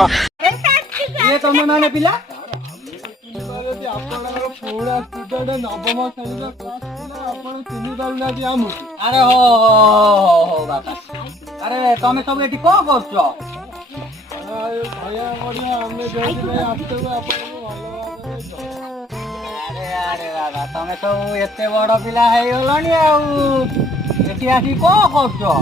ये तुम मैंने पिला अरे हो बाबा अरे तुम सब ये कौन कर अरे बाबा तुम सब एत बड़ पिला होगलानी आसी कौन कर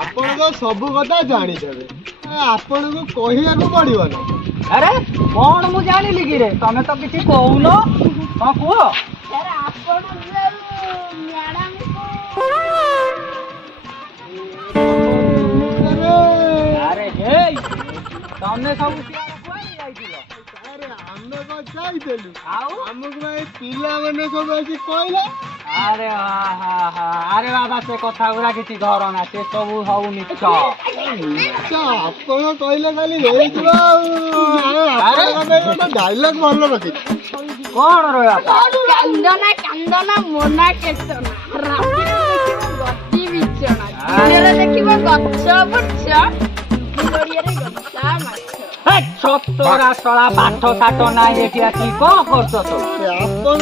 ଆପଣ ତ ସବୁ କଥା ଜାଣିଛନ୍ତି ଆପଣଙ୍କୁ କହିବାକୁ ପଡିବନି। अरे कौन मु जानिली कि रे तमे तो किसी कहून हाँ कुह अरे हे तमे सब ଆମେ କଣ ଯାଇଥିଲୁ ଆମକୁ ଭାଇ ପିଲାମାନେ ସବୁ ଆସି କହିଲେ अरे अरे बाबा से कथा गुरा किसी घर ना से सब सब मिछ ଆପଣ କହିଲେ ଖାଲି ହେଇଯିବ ଆଉ ଡାଇଲଗ ଭଲ ରଖି कौन रो कांदना कांदना मोना केतना गति बिचना देखिबो गच्छ बुच्छ गड़ियारे गच्छा माछ छतरा सला पाठ साठ नाही एठी आसी कौन करछ तो ଆପଣ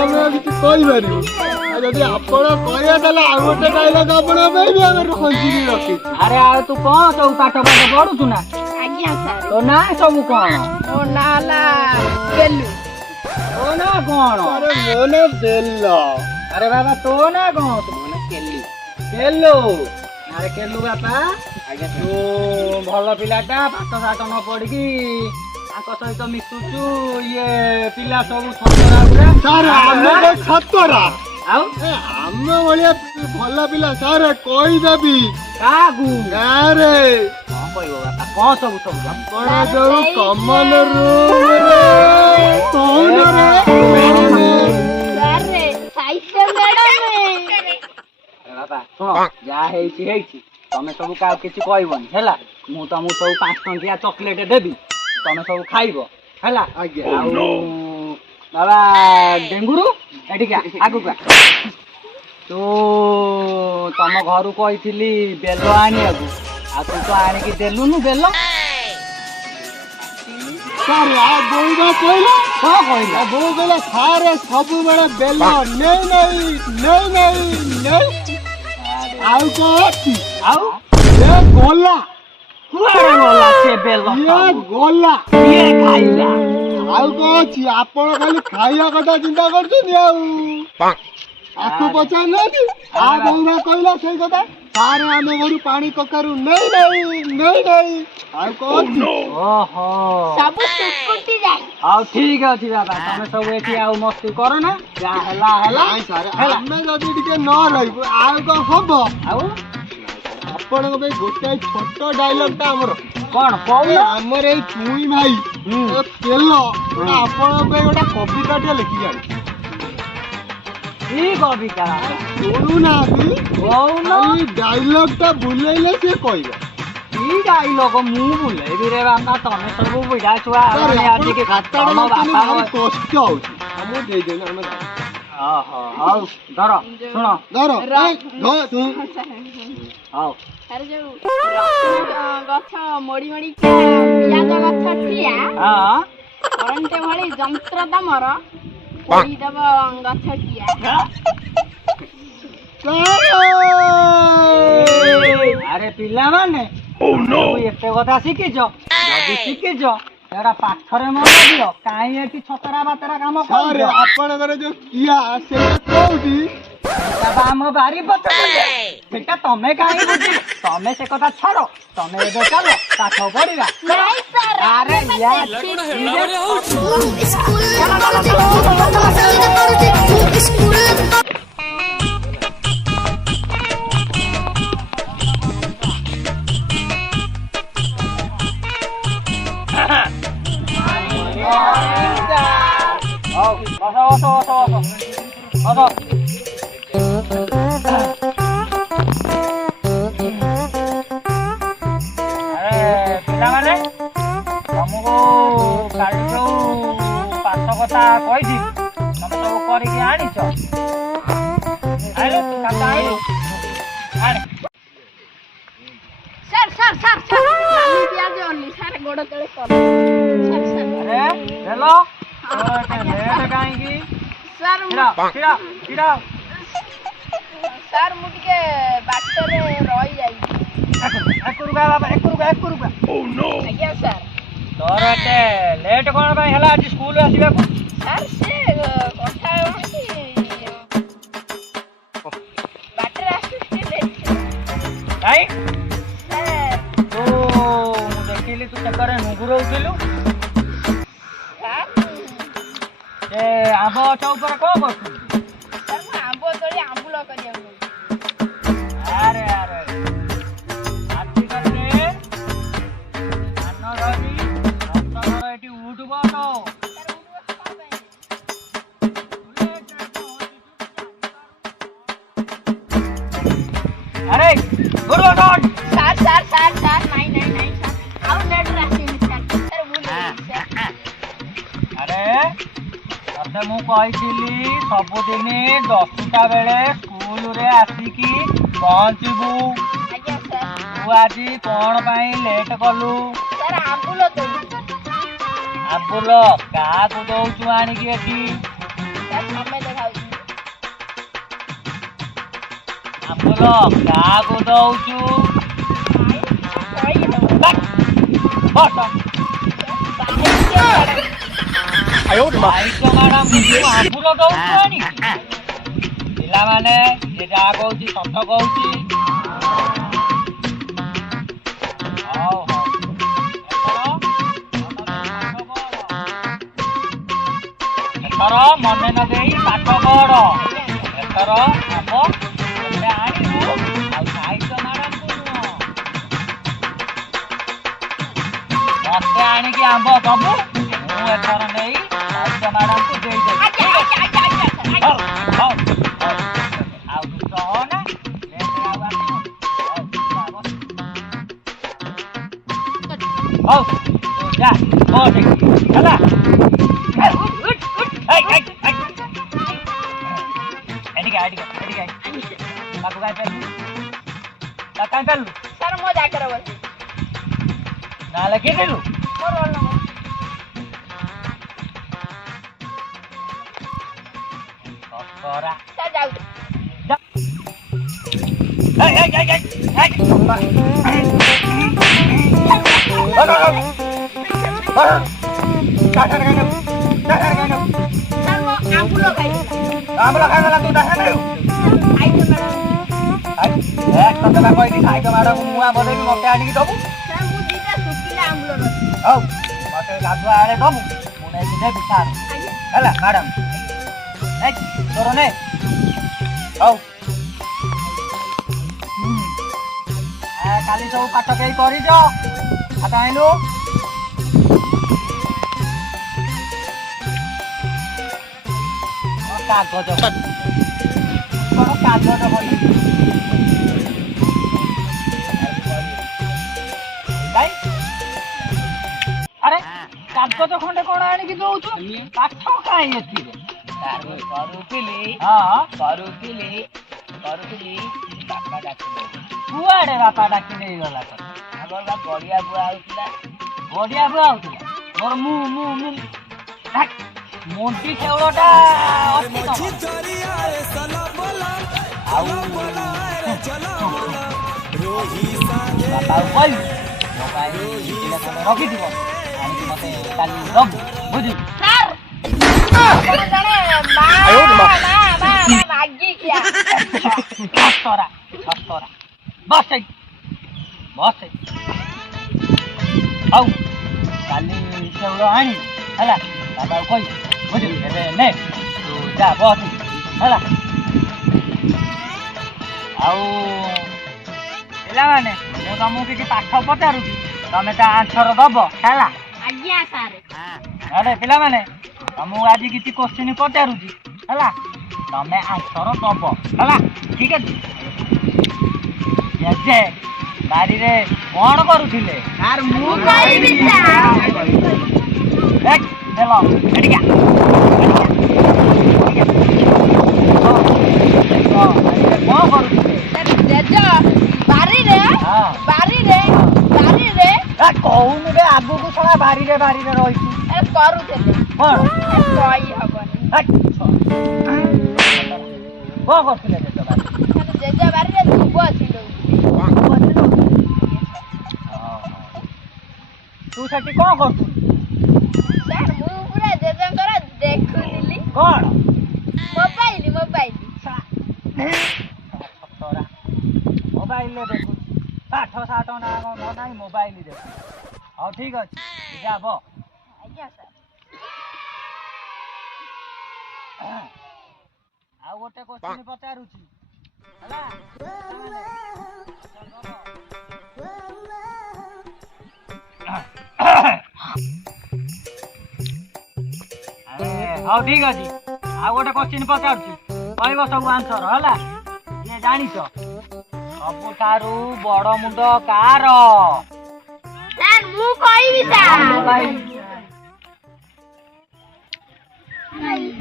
ଆମେ କିଛି କହିପାରିବୁ ଯଦି ଆପଣ କହିବା ତାହେଲେ ଆଉ ଗୋଟେ ଡାଇଲଗ ଆପଣ ପାଇଁ ବି ଆମେ ଖଞ୍ଜିକି ରଖି अरे आ तू कौन सब पाठ पाठ पढुछु ना आज्ञा सर तो ना सब कौन ओ नाला बेलु ओ ना कौन अरे मोने बेल्ल अरे बाबा तो ना कौन तो मने केल्लू अरे केल्लू बापा आगे तू भल पिलाटा पाठ साठ न पढ़ी सहित मिशुचु ये पिला सब छतरा गुरा ସାର୍ ଆମେ ଛତରା आउ ଆମ ଭଳିଆ ଭଲ ପିଲା ସାର୍ କହିଦେବି कागु ଗାଁରେ हां कहबो बापा कौन सब सब ଆପଣ ଯୋଉ କମନ ରୁମରେ କହୁନରେ अरे साइसे मैडम बाबा सुनो जा हेची तमे सब का किछि कहबनी हैला मु तमु सब 5 टंकिया चॉकलेट देबी तमे सब खाइबो हैला आज्ञा बाबा डेंगुरु एठी का आगु का तो तम घर कहिथिली बेलो आनियाबु आ तू तो आनी कि देलुनु बेलो ସାର୍ ଆ ବୋଉ가 କହିଲା कौन कहला ବୋଉ କହିଲା ସାର୍ ସବୁବେଳେ ବେଲ ନେଇ ଆଉ କଣ ଅଛି आउ ଏ ଗଲା कुआरे गला से बेलो ଇଏ ଗଲା ये खाइला ଆଉ କଣ ଅଛି ଆପଣ ଖାଲି ଖାଇବା କଥା ଚିନ୍ତା କରୁଛନ୍ତି ଆଉ ଆକୁ ପଚାରୁନାହାନ୍ତି ଆ ବୋଉ가 କହିଲା ସେଇ କଥା ସାର୍ ଆମ ଘରୁ ପାଣି କକାରୁ ନେଇ ଆଉ କଣ ଅଛି ओहो सब सुकुटी जाए ଆଉ ଠିକ ଅଛି ବାବା ତମେ ସବୁ ଏଠି ଆଉ ମସ୍ତି କର ନା ଯାହା ହେଲା ହେଲା ନାଇଁ ସାର୍ ହେଲା ଆମେ ଯଦି ଟିକେ ନ ରହିବୁ ଆଉ କଣ ହବ ଆଉ ଆପଣଙ୍କ ପାଇଁ ଗୋଟାଏ ଛୋଟ ଡାଇଲଗ ଟା ଆମର କଣ କହୁନ ଆମର ଏଇ ଚୁଇଁ ଭାଇ ଏ ତେଲ ଆପଣଙ୍କ ପାଇଁ ଗୋଟେ କବିତା ଟେ ଲେଖିକି ଆଣି କି କବିତା ଶୁଣୁନାହାନ୍ତି କହୁନ ଏଇ ଡାଇଲଗ ଟା ବୁଲେଇଲେ ସିଏ କହିବ କି ଡାଇଲଗ ମୁଁ ବୁଲେଇବି ରେ ବାପା ତମେ ସବୁ ବୁଢା ଛୁଆ ସାର୍ ଆସିକି ଖାତାଟା ତମ ରଖିଲେ ବାପା ଭାରି କଷ୍ଟ ହଉଛି ଆମକୁ ଦେଇଦେଲେ ଆମେ ଓହୋ ହଉ ଧର ଶୁଣ ଧର ହଉ अरे जो गछ मोड़ी मोड़ी पियाज गछ ठिया ହଁ करंटे भली जंत्र तमर कोई दब गछ किया ଆରେ ପିଲାମାନେ ଏତେ କଥା ଶିଖିଛ ଯଦି ଶିଖିଛ ସେଟା ପାଠରେ ମନ ଦିଅ କାହିଁ ଏଠି ଛତରା ବାତରା କାମ ସାର୍ କରୁଛ ଆପଣଙ୍କର ଯୋଉ କିଆ ସେଇଟା କୋଉଠି ସେଟା ଆମ ବାରି ପଛରେ ସେଟା ତମେ କାହିଁ ବୁଝି ତମେ ସେ କଥା ଛାଡ ତମେ ଏବେ ଚାଲ ପାଠ ପଢିବା नहीं सर ଆରେ ପିଲାମାନେ ତମକୁ କାଲି ଯୋଉ ପାଠ କଥା କହିଛି ତମେ ସବୁ କରିକି ଆଣିଛ ଆଇଲୁ ତୁ କାଲି ଆଣିଲୁ ଆଣେ ଦିଆଯାଉନି ସାର୍ ଗୋଡ଼ ତଳେ କର ସାର୍ ସାର୍ ଆରେ ହେଲୋ ଲେଟ୍ କାହିଁକି? ସାର୍ ସାର୍ ମୁଁ ଟିକେ ବାଟରେ ରହିଯାଇଛି ଆଜ୍ଞା ସାର୍ ତୋର ଏତେ ଲେଟ୍ କଣ ପାଇଁ ହେଲା ଆଜି ସ୍କୁଲ ଆସିବାକୁ? ସାର୍ ସେ କଥା ହେଉଛି ବାଟରେ ଆସୁଛି ଟିକେ ଲେଟ୍ କାଇଁ ସାର୍ ତୁ ମୁଁ ଦେଖିଲି ତୁ ସେକରେ ନୁଙ୍ଗୁରଉଥିଲୁ ସାର୍ ସେ ଆମ୍ବ ଗଛ ଉପରେ କଣ କରୁଥିଲୁ? ସାର୍ ମୁଁ ଆମ୍ବ ତୋଳି ଆମ୍ବୁଲ କରିବାକୁ ନେଉଛି ଆରେ ଆରେ ଆଜିକାଲି ଧାନ ଧରି ରତନର ଏଠି ଉଠୁବ ତ ସାର୍ ଉଠୁ କ'ଣ ପାଇଁ ଆରେ ଉଠୁବ ସାର୍ ସାର୍ ସାର୍ ସାର୍ ନାଇଁ ନାଇଁ ନାଇଁ ସାର୍ ଆଉ ଲେଟ୍ରେ ଆସିବି ସାର୍ ସାର୍ ଭୁଲିଗଲି ସାର୍ ଆରେ ତତେ ମୁଁ କହିଥିଲି ସବୁଦିନ 10ଟା ବେଳେ ସ୍କୁଲରେ ଆସିକି ପହଞ୍ଚିବୁ। ଆଜ୍ଞା ସାର୍ ତୁ ଆଜି କଣ ପାଇଁ ଲେଟ୍ କଲୁ? ସାର୍ ଆମ୍ବୁଲ ତୋଳି ଆମ୍ବୁଲ କାହାକୁ ଦଉଛୁ ଆଣିକି ଏଠି? ସାର୍ ସମେତ ଖାଉଛି ଆମ୍ବୁଲ କାହାକୁ ଦଉଛୁ? ବସ ସାହିତ୍ୟ ମ୍ୟାଡାମ ଆମ୍ବୁଲ ଦଉଛୁ ଆଣିକି? ପିଲାମାନେ ଯେ ଯାହା କହୁଛି ସତ କହୁଛି। ହଉ ହଉ ଏଥର ମନେ ନ ଦେଇ ପାଠ ପଢ। ଏଥର ଆମ୍ବ କେତେ ଆଣିବୁ ଆଉ ସାହିତ୍ୟ ମ୍ୟାଡାମକୁ ନୁହଁ ମତେ ଆଣିକି ଆମ୍ବ ଦବୁ। ମୁଁ ଏଥର ନେଇ ସାହିତ୍ୟ ମ୍ୟାଡାମକୁ ଦେଇଦେବି। ହଉ ହଉ ହଉ ଆଉ ଦୁଷ୍ଟ ହନା ଲେଟ୍ ଆଉ ଆସିବୁ। ହଉ ତୁ ଯା ବସ ହେଲା। ତାକୁ କାଇଁ ଚାଲୁ ତାକୁ କାଇଁ ଚାଲୁ ସାର୍ ମୋ ଜାଗାରେ ବସି ନା ଲେଖିଥିଲୁ? ମୋ ରୋଲ୍ ନମ୍ବର ସତରା ସାର୍ ଯାଉଛି ସାର୍ ମୋ ଆମ୍ବୁଲ ଖାଇଥିଲା ଆମ୍ବୁଲ ଖାଇଦେଲା ତୁ ସାଇଜ ମ୍ୟାଡ଼ାମ କହିଲି ସାହିତ୍ୟ ମ୍ୟାଡାମ ମୁଁ ଆମ୍ବ ଦେବି ମତେ ଆଣିକି ଦବୁ। ସାର୍ ମୁଁ ଦିଟା ଶୁଖିଲା ଆମ୍ବୁଲ ରଖିଛି ହଉ ମତେ ଗାଧୁଆ ଆଡେ ଦବୁ ମୁଁ ନେଇକି ଦେବି ସାର୍ ଆଜ୍ଞା ହେଲା ମ୍ୟାଡାମ ତୋର ନେ। ହଉ କାଲି ସବୁ ପାଠ କେହି କରିଛ? ଖାତା ଆଣିଲୁ କାଗଜ କାଗଜ କରି ଆରେ କାଗଜ ଖଣ୍ଡେ କଣ ଆଣିକି ଦଉଛୁ? ପାଠ କାହିଁ ଏଥିରେ? କରୁଥିଲି ବାପା ଡାକି କୁଆଡେ ବାପା ଡାକି ନେଇଗଲା? ଆମର ବା ଗଡିଆ ବୁଆ ହଉଥିଲା। ଗଡିଆ ବୁଆ ହଉଥିଲା ମୋର ମୁଣ୍ଡି କେଉଳଟା ଅଛି ଆଉ ବାପାକୁ କହିବୁ ମୋ ପାଇଁ ରଖିଥିବ ଆଣିକି ମତେ କାଲି ଦବୁ ବୁଝିଲୁ? ସାର୍ ଜଣେ ମାଗିକିଆ ଛତରା ବସ ହଉ କାଲି କେଉଳ ଆଣିବୁ ହେଲା ବାପାକୁ କହିବୁ ବୁଝିଲୁ? ଏବେ ନେ ତୁ ଯା ବସ ହେଲା। ଆଉ ପିଲାମାନେ ମୁଁ ତମକୁ କିଛି ପାଠ ପଚାରୁଛି ତମେ ତା ଆନ୍ସର ଦବ ହେଲା। ଆଜ୍ଞା ସାର୍ ଆରେ ପିଲାମାନେ ତମକୁ ଆଜି କିଛି କୋଶ୍ଚିନ୍ ପଚାରୁଛି ହେଲା ତମେ ଆନ୍ସର ଦବ ହେଲା ଠିକ ଅଛି? ଜେଜେ ବାରିରେ କଣ କରୁଥିଲେ? ସାର୍ ମୁଁ କହିବି ସାର୍ ଦେଲ ଏଠିକା କଣ କରୁଥିଲେ? ଜେଜ ବାରିରେ ହଁ ବାରିରେ କହୁନୁ ରେ ଆଗକୁ ଶଳା ବାରିରେ ରହିଛୁ ଏ କରୁଥିଲେ କଣ କହି ହବନି କଣ କରୁଥିଲେ ଜେଜ ବାରି ଜେଜ ବାରିରେ ଧୁବ ছিল ତୁ ସେଠି କଣ କରୁଥିଲୁ ସାର୍ ମୁଁ ପୁରା ଜେଜଙ୍କର ଦେଖୁଥିଲି କଣ ମୋବାଇଲ ମୋବାଇଲରେ ଦେଖୁଛୁ ପାଠ ସାଠ ନା ନାହିଁ ମୋବାଇଲ ଦେଖୁ ହଉ ଠିକ ଅଛି যাব ଆଜ୍ଞା ସାର୍ ଆଉ ଗୋଟେ କୋଶ୍ଚିନ୍ ପଚାରୁଛି ହେଲା ହଉ ଠିକ ଅଛି ଆଉ ଗୋଟେ କୋଶ୍ଚିନ୍ ପଚାରୁଛି କହିବ ସବୁ ଆନ୍ସର ହେଲା କିଏ ଜାଣିଛ ସବୁଠାରୁ ବଡ ମୁଣ୍ଡ କାର ସାର୍ ମୁଁ କହିବି ସାର୍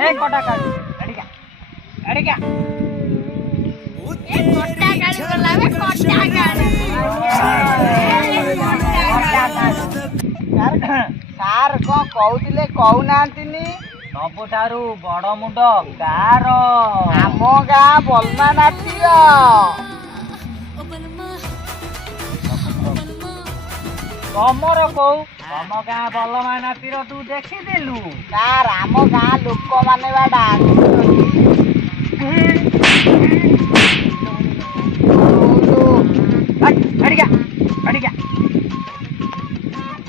ଏ କଟା କାଢୁ ଏଡ଼ିକା ଏ କଟା କାଢି ଗଲା ବେ କଟା କାଢି ସାର୍ କଣ କହୁଥିଲେ କହୁନାହାନ୍ତିନି ସବୁଠାରୁ ବଡ ମୁଣ୍ଡ କାର ଆମ ଗାଁ ବଲମା ନାଚିର ତମର କୋଉ ତମ ଗାଁ ବଲମା ନାଚିର ତୁ ଦେଖିଥିଲୁ ସାର୍ ଆମ ଗାଁ ଲୋକମାନେ ବା ଡାକୁଛନ୍ତି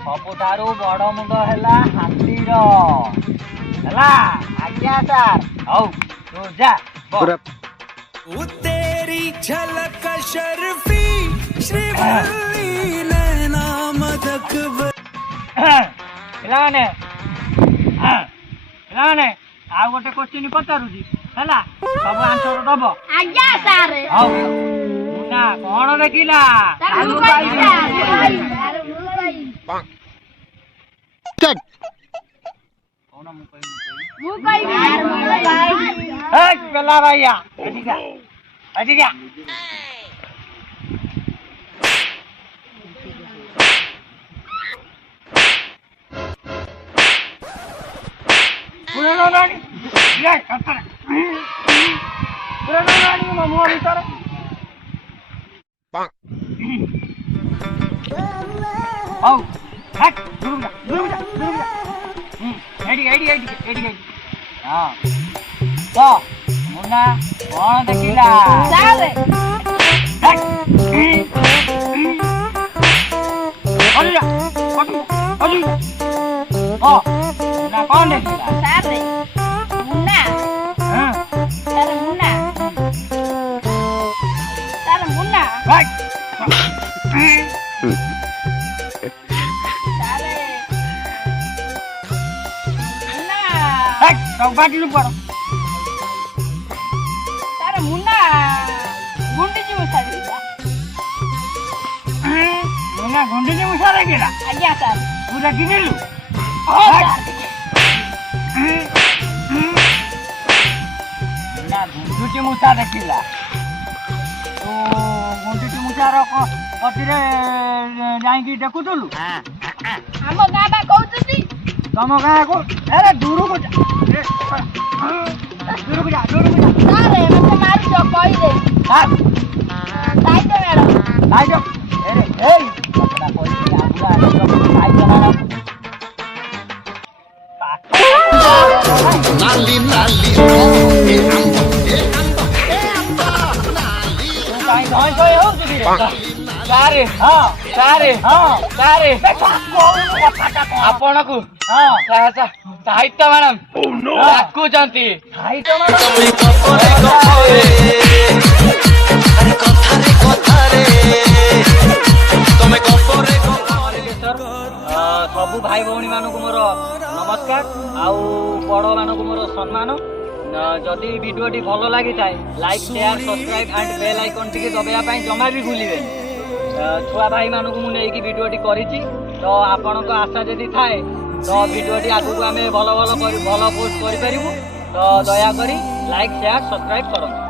ସବୁଠାରୁ ବଡ ମୁଣ୍ଡ ହେଲା ହାତୀର ହେଲା ଆଜ୍ଞା ସାର୍ ହଉ ତୁ ଯା तेरी झलक शर्फी श्रीवल्ली नैना मदक ପିଲାମାନେ ଆଉ ଗୋଟେ କୋଶ୍ଚିନ୍ ପଚାରୁଛି ହେଲା ସବୁ ଆନ୍ସର ଦବ ଆଜ୍ଞା ସାର୍ ହଉ ମୁନା କଣ ଦେଖିଲା ମୁଁ କହିବି ପିଲା ଭାଇଆ ଆଜିକା ମୁହଁ ଭିତରେ ହଉ ହଁ ତ ମୁନା କଣ ଦେଖିଲା ମୁନା କଣ ଦେଖିଲା ବାଟିରୁ ପଡ ସାର୍ ମୁନା ଗୁଣ୍ଡିଚି ମୂଷା ଦେଖିଲା ମୁନା ଗୁଣ୍ଡିଚି ମୂଷା ଦେଖିଲା ଆଜ୍ଞା ସାର୍ ତୁ ଦେଖିଥିଲୁ ମୁନା ଗୁଣ୍ଡିଚି ମୂଷା ଦେଖିଲା ତୁ ଗୁଣ୍ଡିଚି ମୂଷାର କତିରେ ଯାଇକି ଦେଖୁଥିଲୁ ଆମ ଗାଁ ବା କହୁଛନ୍ତି ତମ ଗାଁକୁ ଦୂରକୁ ଯା ସାର୍ ମତେ ମାରୁଛ କହିଦେ ସାଇଜ ମ୍ୟାଡମ नाली नाली ଆପଣଙ୍କୁ ସାହିତ୍ୟ ମ୍ୟାଡାମ ଡାକୁଛନ୍ତି ସାହିତ୍ୟ ସବୁ ଭାଇ ଭଉଣୀ ମାନଙ୍କୁ ମୋର ନମସ୍କାର ଆଉ ବଡ଼ ମାନଙ୍କୁ ମୋର ସମ୍ମାନ ଯଦି ଭିଡ଼ିଓଟି ଭଲ ଲାଗିଥାଏ like share subscribe and bail icon ଟିକେ ଦବାଇବା ପାଇଁ ଜମା ବି ଭୁଲିବେନି ଛୁଆ ଭାଇମାନଙ୍କୁ ମୁଁ ନେଇକି ଭିଡ଼ିଓଟି କରିଛି ତ ଆପଣଙ୍କ ଆଶା ଯଦି ଥାଏ ତ ଭିଡ଼ିଓଟି ଆଗକୁ ଆମେ ଭଲ ପୋଷ୍ଟ କରିପାରିବୁ ତ ଦୟାକରି ଲାଇକ୍ ସେୟାର ସବସ୍କ୍ରାଇବ୍ କରନ୍ତୁ।